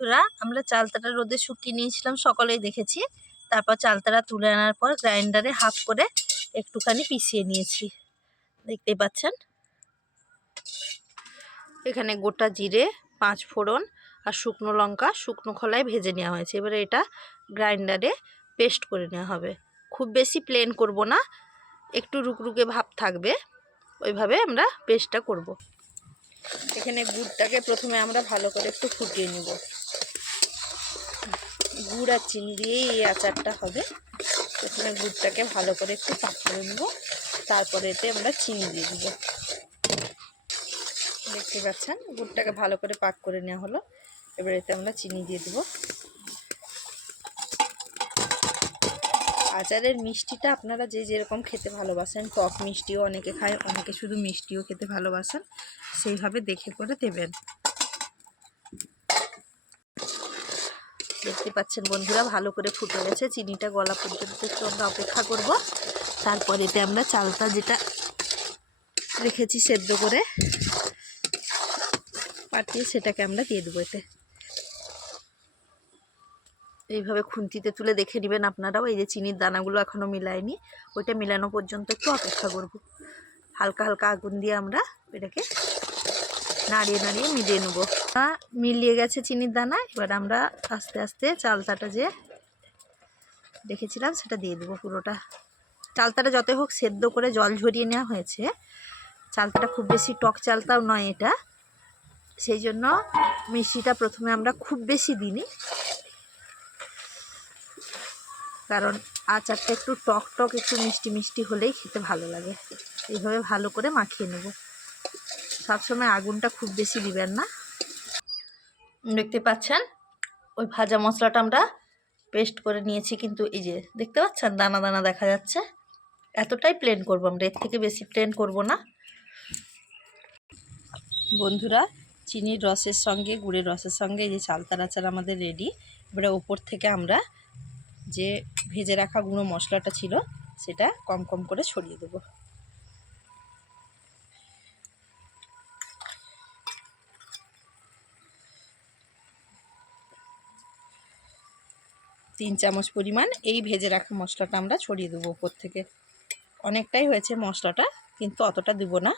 বন্ধুরা, আমরা চালতাটা রোদে শুকিয়ে নিয়েছিলাম, সকলেই দেখেছি। তারপর চালতাটা তুলে আনার পর গ্রাইন্ডারে হাফ করে একটুখানি পিষিয়ে নিয়েছি, দেখতেই পাচ্ছেন। এখানে গোটা জিরে, 5 ফোড়ন আর শুকনো লঙ্কা শুকনো খোলায় ভেজে নেওয়া হয়েছে। এবারে এটা গ্রাইন্ডারে পেস্ট করে নেওয়া হবে। খুব বেশি প্লেন করব না, একটু রুকরুকে ভাব থাকবে, ওইভাবে আমরা পেস্টটা করব। এখানে গুড়টাকে প্রথমে আমরা ভালো করে একটু ফুটিয়ে নিব। গুড় আর চিনি দিয়ে এই আচারটা হবে। প্রথমে গুড়টাকে ভালো করে একটু পাক করে নেব, তারপরে এতে আমরা চিনি দিয়ে দিব। দেখতে পাচ্ছেন গুড়টাকে ভালো করে পাক করে নেওয়া হলো। এবার এতে আমরা চিনি দিয়ে দেব। আচারের মিষ্টিটা আপনারা যে যেরকম খেতে ভালোবাসেন, টক মিষ্টিও অনেকে খায়, অনেকে শুধু মিষ্টিও খেতে ভালোবাসেন, সেইভাবে দেখে করে দেবেন। দেখতে পাচ্ছেন বন্ধুরা, ভালো করে ফুটে গেছে। চিনিটা গলা পর্যন্ত একটু আমরা অপেক্ষা করব। তারপর এতে আমরা চালটা যেটা রেখেছি সেদ্ধ করে পাটিয়ে, সেটাকে আমরা দিয়ে দেবো এতে। এইভাবে খুন্তিতে তুলে দেখে নেবেন আপনারাও। এই যে চিনির দানাগুলো এখনও মিলায়নি, ওইটা মিলানো পর্যন্ত একটু অপেক্ষা করব। হালকা হালকা আগুন দিয়ে আমরা এটাকে নাড়িয়ে নাড়িয়ে মিলিয়ে নেব। মিলিয়ে গেছে চিনির দানা। এবার আমরা আস্তে আস্তে চালতাটা যে রেখেছিলাম সেটা দিয়ে দেবো পুরোটা। চালতাটা যত হোক সেদ্ধ করে জল ঝরিয়ে নেওয়া হয়েছে। চালতাটা খুব বেশি টক চালতাও নয় এটা, সেই জন্য মিষ্টিটা প্রথমে আমরা খুব বেশি দিইনি, কারণ আচারটা একটু টক টক একটু মিষ্টি মিষ্টি হলেই খেতে ভালো লাগে। এইভাবে ভালো করে মাখিয়ে নেব। সবসময় আগুনটা খুব বেশি দিবেন না। দেখতে পাচ্ছেন ওই ভাজা মশলাটা আমরা পেস্ট করে নিয়েছি, কিন্তু এই যে দেখতে পাচ্ছেন দানা দানা দেখা যাচ্ছে। এতটাই প্লেন করব আমরা, এর থেকে বেশি প্লেন করব না। বন্ধুরা, চিনির রসের সঙ্গে গুড়ের রসের সঙ্গে এই যে চালতার আচার আমাদের রেডি। এবারে ওপর থেকে আমরা যে ভেজে রাখা গুঁড়ো মশলাটা ছিল সেটা কম কম করে ছড়িয়ে দেব। 3 চামচ পরিমাণ এই ভেজে রাখা মশলাটা আমরা ছড়িয়ে দেবো ওপর থেকে। অনেকটাই হয়েছে মশলাটা, কিন্তু অতটা দেব না।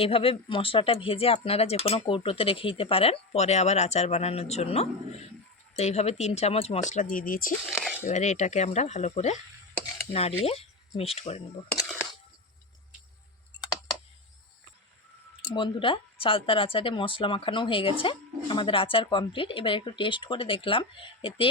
এইভাবে মশলাটা ভেজে আপনারা যে কোনো কৌটোতে রেখে দিতে পারেন পরে আবার আচার বানানোর জন্য। তো এইভাবে 3 চামচ মশলা দিয়ে দিয়েছি। এবারে এটাকে আমরা ভালো করে নাড়িয়ে মিক্সড করে নেব। বন্ধুরা, চালতার আচারে মশলা মাখানো হয়ে গেছে, আমাদের আচার কমপ্লিট। এবার একটু টেস্ট করে দেখলাম, এতে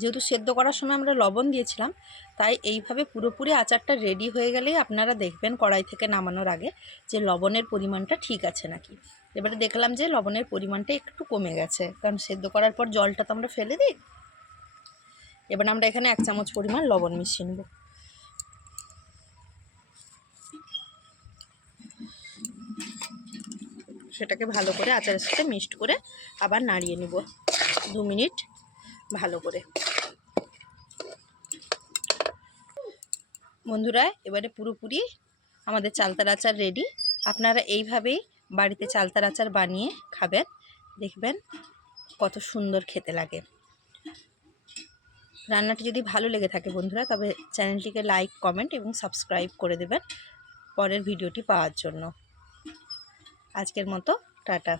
যেহেতু সেদ্ধ করার সময় আমরা লবণ দিয়েছিলাম, তাই এইভাবে পুরোপুরি আচারটা রেডি হয়ে গেলেই আপনারা দেখবেন কড়াই থেকে নামানোর আগে যে লবণের পরিমাণটা ঠিক আছে নাকি। এবারে দেখলাম যে লবণের পরিমাণটা একটু কমে গেছে, কারণ সেদ্ধ করার পর জলটা তো আমরা ফেলে দিই। এবার আমরা এখানে 1 চামচ পরিমাণ লবণ মিশিয়ে নেব। সেটাকে ভালো করে আচারের সাথে মিক্সড করে আবার নাড়িয়ে নেব 2 মিনিট ভালো করে। বন্ধুরা, এবারে পুরোপুরি আমাদের চালতার আচার রেডি। আপনারা এইভাবেই বাড়িতে চালতার আচার বানিয়ে খাবেন, দেখবেন কত সুন্দর খেতে লাগে। রান্নাটি যদি ভালো লেগে থাকে বন্ধুরা, তবে চ্যানেলটিকে লাইক, কমেন্ট এবং সাবস্ক্রাইব করে দেবেন পরের ভিডিওটি পাওয়ার জন্য। আজকের মতো টাটা।